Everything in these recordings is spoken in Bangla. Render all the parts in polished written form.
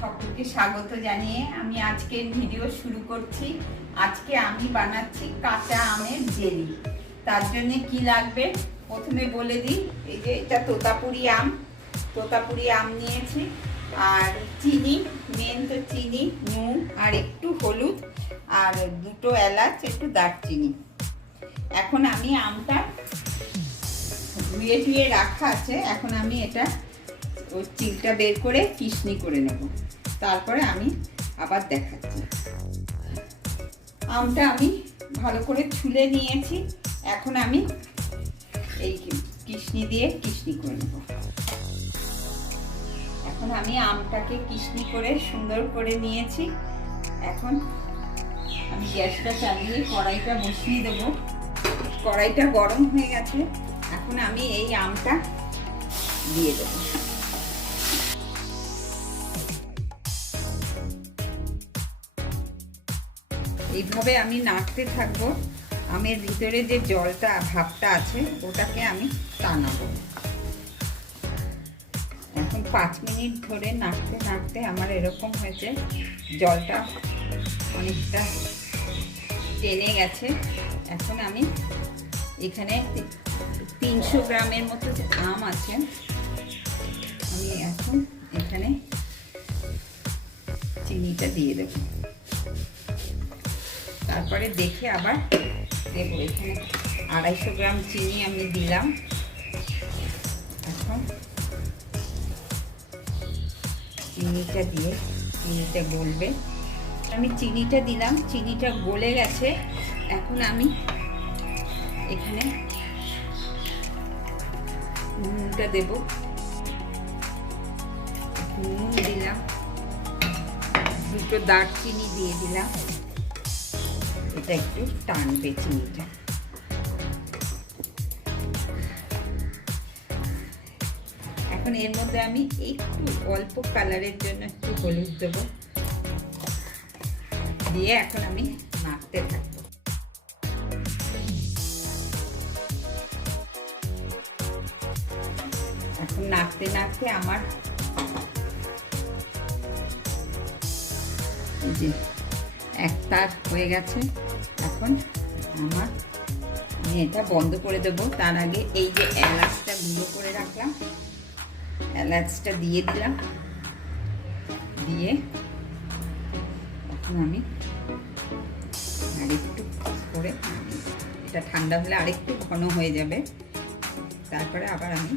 সকলকে স্বাগত জানিয়ে আমি আজকের ভিডিও শুরু করছি। আজকে আমি বানাচ্ছি কাঁচা আমের জেলি। তার জন্য কি লাগবে প্রথমে বলে দিই। এই যে এটা তোতাপুরি আম নিয়েছি, আর চিনি, মেন তো চিনি, নুন আর একটু হলুদ আর দুটো এলাচ, একটু দারচিনি। এখন আমি আমটা ধুয়ে রাখা আছে, এখন আমি এটা ওই চিলটা বের করে কিশনি করে নেব, তারপরে আমি আবার দেখাচ্ছি। আমটা আমি ভালো করে ছুলে নিয়েছি, এখন আমি এই কিশনি দিয়ে কিশনি করে নেব। এখন আমি আমটাকে কিশনি করে সুন্দর করে নিয়েছি। এখন আমি গ্যাসটা চালিয়ে কড়াইটা বসিয়ে দেব। কড়াইটা গরম হয়ে গেছে, এখন আমি এই আমটা দিয়ে দেব। এইভাবে আমি নাড়তে থাকবো। আমের ভিতরে যে জলটা ভাবটা আছে ওটাকে আমি টানাবো। এখন 5 মিনিট ধরে নাড়তে আমার এরকম হয়েছে, জলটা অনেকটা টেনে গেছে। এখন আমি এখানে 300 গ্রামের মতো যে আম আছে, আমি এখন এখানে চিনিটা দিয়ে দেব। তারপরে দেখে আবার দেবো। এখানে 250 গ্রাম চিনি আমি দিলাম। এখন চিনিটা দিয়ে চিনিটা গলবে। আমি চিনিটা দিলাম, চিনিটা গলে গেছে। এখন আমি এখানে নুনটা দেব। নুন দিলাম, দুটো দারচিনি দিয়ে দিলাম, এটা একটু টানবে চিনিটা। এখন এর মধ্যে আমি একটু অল্প কালারের জন্য একটু হলুদ দেবো, দিয়ে এখন আমি নাড়তে থাকবো। এখন নাড়তে আমার এই যে এক তার হয়ে গেছে। এখন আমি এটা বন্ধ করে দেবো। তার আগে এই যে এলাচটা গুঁড়ো করে রাখলাম, এলাচটা দিয়ে দিলাম। দিয়ে এখন আমি আরেকটু করে, এটা ঠান্ডা হলে আরেকটু ঘন হয়ে যাবে, তারপরে আবার আমি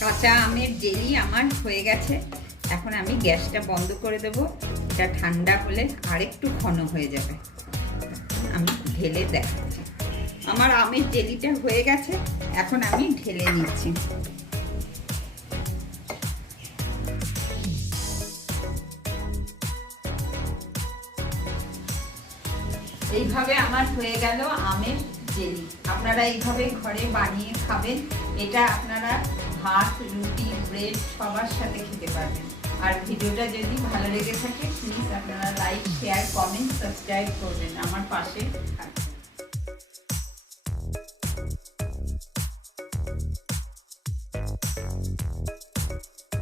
কাঁচা আমের জেলি আমার হয়ে গেছে। এখন আমি গ্যাসটা বন্ধ করে দেবো। এটা ঠান্ডা হলে আরেকটু ঘন হয়ে যাবে। আমি ঢেলে দেখাচ্ছি। আমার আমের জেলিটা হয়ে গেছে, এখন আমি ঢেলে নিচ্ছি। এইভাবে আমার হয়ে গেল আমের জেলি। আপনারা এইভাবে ঘরে বানিয়ে খাবেন। এটা আপনারা ভাত, রুটি, ব্রেড সবার সাথে খেতে পারবেন। আর ভিডিওটা যদি ভালো লেগে থাকে প্লিজ আপনারা লাইক, শেয়ার, কমেন্ট, সাবস্ক্রাইব করবেন, আমার পাশে থাকবেন।